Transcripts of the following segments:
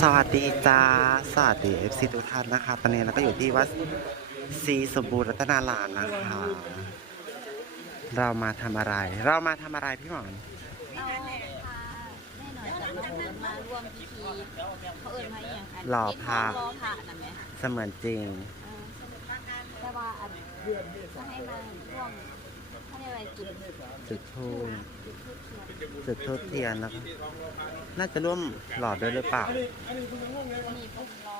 สวัสดีจ้า สวัสดีเอฟซีทุกท่านนะคะ ตอนนี้เราก็อยู่ที่วัดศรีสมบูรณ์รัตนารามนะคะ เรามาทำอะไร เรามาทำอะไรพี่หมอนเราพาแม่หน่อยกับน้องโอนมาร่วมพิธีเขาเอิญมาอย่างอันรอพระ รอพระนั่นไหมเสมือนจริง เออแต่ว่าอันจะให้มาร่วม เขาเรียกอะไรจุดจุดทูบจุดทูบเทียนจุดทูบเทียนแล้วก็น่าจะร่วมหลอดด้วยหรือเปล่า มีปุ่มรอ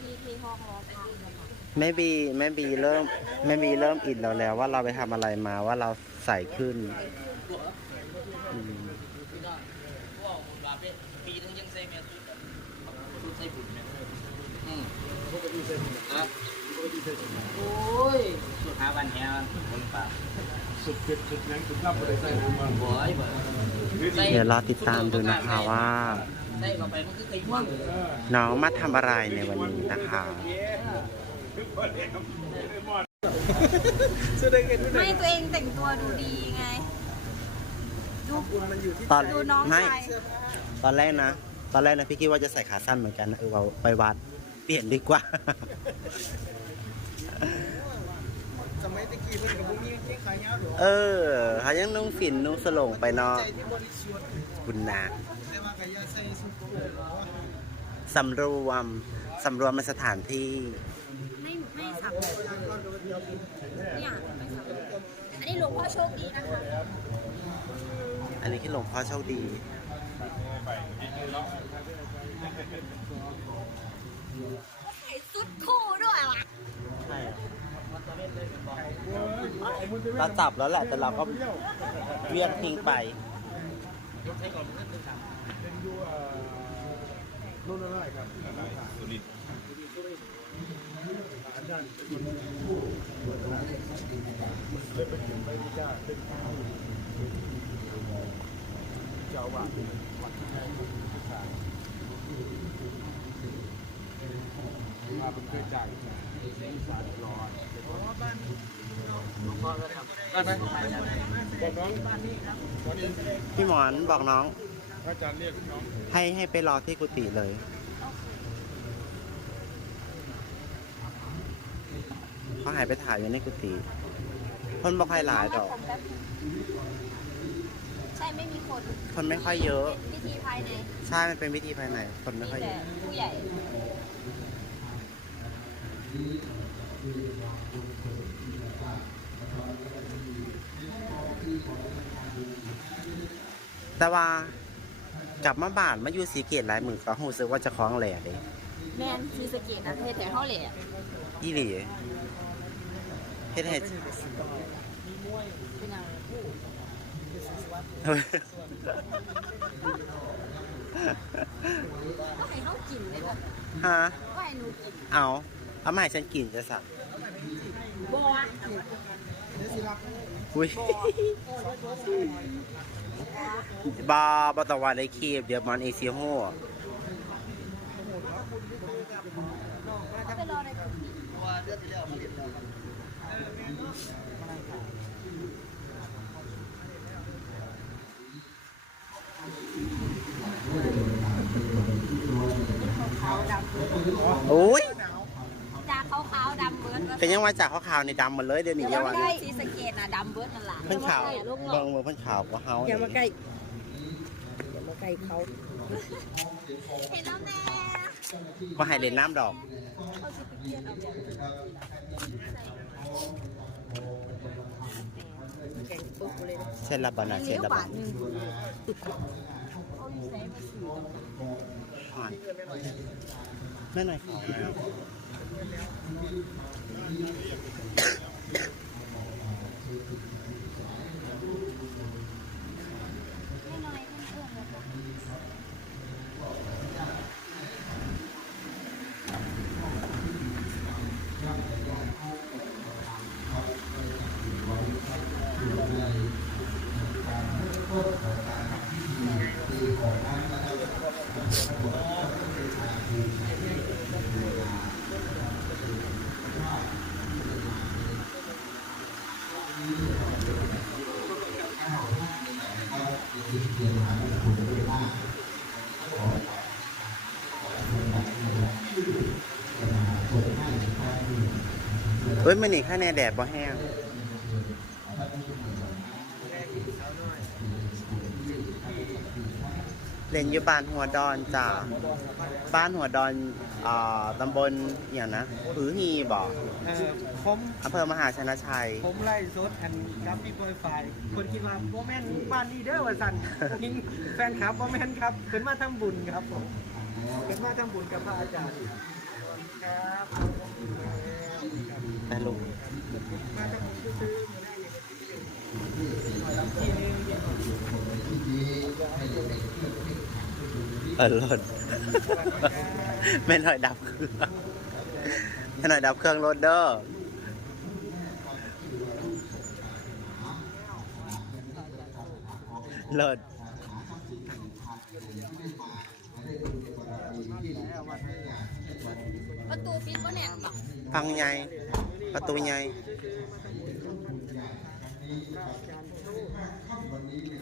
ที่ที่ห้องรอพระนะคะแม่บีแม่บีเริ่มแม่บีเริ่มอิดเราแล้วว่าเราไปทำอะไรมาว่าเราใส่ขึ้นอืมปีนึงยังใส่เมียสุดสุดใส่บุญเนี่ยอืมครับโอ้ย สุดหาวันแหวคนป่าสุดเผ็ดสุดแรงสุดลับอะไรใส่ผมมาบ่อยบ่อยเดี๋ยวรอติดตามดูนะคะว่าใส่เข้าไปมันคือไก่ม่วงน้องมาทำอะไรในวันนี้นะคะไม่ตัวเองแต่งตัวดูดีไงดูตอนดูน้องไม่ชายตอนแรกนะ ตอนแรกนะพี่คิดว่าจะใส่ขาสั้นเหมือนกันนะเออเอาไปวัดเปลี่ยนดีกว่า สมัยตะกี้เพิ่นกับพวกนี้เก่งขายยาวเดี๋ยวเออเขายังนุ่งฝิ่นนุ่งสลงไปเนอกใจที่บริสุทธิ์คุณนาแต่ว่าก็อย่าใส่สุดโต่งว่าสำรวมสำรวมในสถานที่ ไม่ไม่สับเนี่ยไม่สับอันนี้หลวงพ่อโชคดีนะคะอันนี้ที่หลวงพ่อโชคดี ใส่ชุดคู่ด้วยว่ะ ใช่ เราจับแล้วแหละ แต่เราก็เวียงทิ้งไปเป็นยู่เอ่อรุ่นอะไรครับสุรินอาจารย์เปถึงไปวิจารณ์เป็นเจ้าว่าวัดที่ไหนาามาเป็นเคยจ่ายสารรอยไปไปบอกน้องตอนนี้พี่หมอนบอกน้อง อาจารย์เรียกน้อง ให้ให้ไปรอที่กุฏิเลยเขาหายไปถ่ายอยู่ในกุฏิคนบอกใครหลายดอก ใช่ไม่มีคนคนไม่ค่อยเยอะ เป็นพิธีภายใน ใช่ มันเป็นวิธีภายใน คนไม่ค่อยเยแต่อะ ผู้ใหญ่ แต่ว่ากลับมาบ้านมาอยู่สีเกตหลายหมื่นก็รู้สึกว่าจะคล้องแหล่เลยแมนคือสเกตนะเทศแถวเท่าเหล่อีหลีเฮ็ดให้ เป็นยังก็ให้เขากินเลยป่ะฮะก็ให้หนูกินเอาเอามาให้ฉันกินจะสั่งบัวอุ้ย บาบตะวันในคลิปเดี๋ยวมันเอซีโฮโอ้ย จากขาวๆดำเบิร์ด ก็ยังว่าจากขาวๆในดำหมดเลยเดี๋ยวนี้เยาวันสีสเกตนะดำเบิร์ดนั่นแหละเพิ่นขาวลูกหลเบิ่งงมือเพิ่นขาวกว่าเฮาอย่ามาใกล้อย่ามาใกล้เขาเห็นแล้วแน่บ่ให้เล่นน้ำดอก เขาจะไปเกียนเอาบอกแข่งปุ๊บเลยนะเช่นละบานาเช่นละบาทหนึ่งเขาอยู่ไซมาสี่อ่อนแม่หน่อยขอแล้ว เฮ้ยมันนี่ค่าแน่แดดบ่แห้ง เล่นอยู่บ้านหัวดอนจ้าบ้านหัวดอนอ่าตำบลอย่างนะผือฮีบอกเออผมอำเภอมหาชนะชัย ผมไล่ซดอันกับพี่โปรยไฟล์คนคิดว่าโบแมนบ้านนี้เด้อว่าสันยิงแฟนคลับโบแมนครับขึ้นมาทำบุญครับผมขึ้นมาทำบุญกับพระอาจารย์ครับแต่ลูกมาทำบุญซื้อๆที่นึง เออรถไม่หน่อยดับเครื่องไม่หน่อยดับเครื่องรถเด้อเลิศประตูปิดก็แน่นหรอพังใหญ่ประตูใหญ่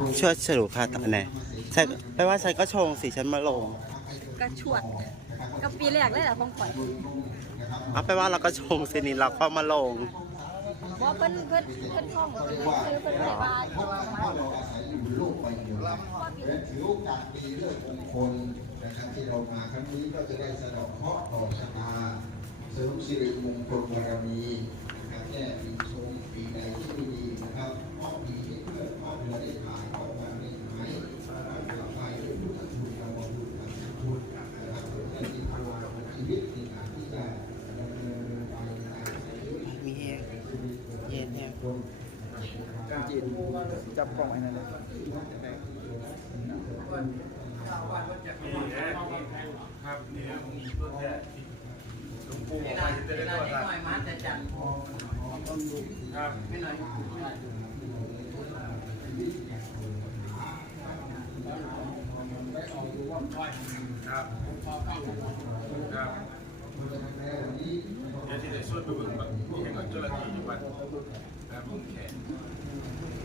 ไหนใช่แปลว่าฉันก็ชงสิฉันมาลงกระชวดกับปีแรกเลยแหละของข่อยเอาไปลว่าเราก็ชงสินี่เราก็มาลงว่าเพิ่นเพิ่นเพิ่นท่องกับเพิ่นคือเพิ่นเลยว่าตัวมาว่าปีถือโอกาสปีเรื่องมงคลนะครับที่เรามาครั้งนี้ก็จะได้สะเดอกเคราะห์ต่อชะตาเสริมสิริมงคลบารมีนะครับแก้ปีชงปีใดที่ไม่ดีนะครับเพราะปีนี้เพื่อครอบครัวได้ผ่านเข้ามาไม่หายกลับไปด้วยพุทธคุณธรรมบุญธรรมคุณนะครับเพื่อให้มีพลังชีวิตในการที่จะดำเนินไปในทางสาย มีแห้งเย็นแห้ง จับกล่องไอ้นั่นเลยไม่นานไม่นานนิดหน่อยมันจะจัดครับไม่หน่อยเดี๋ยวที่จะช่วยไปเบิ่งแบบมีให้กับเจ้าหน้าที่ อยู่บ้านแล้วมึงแขก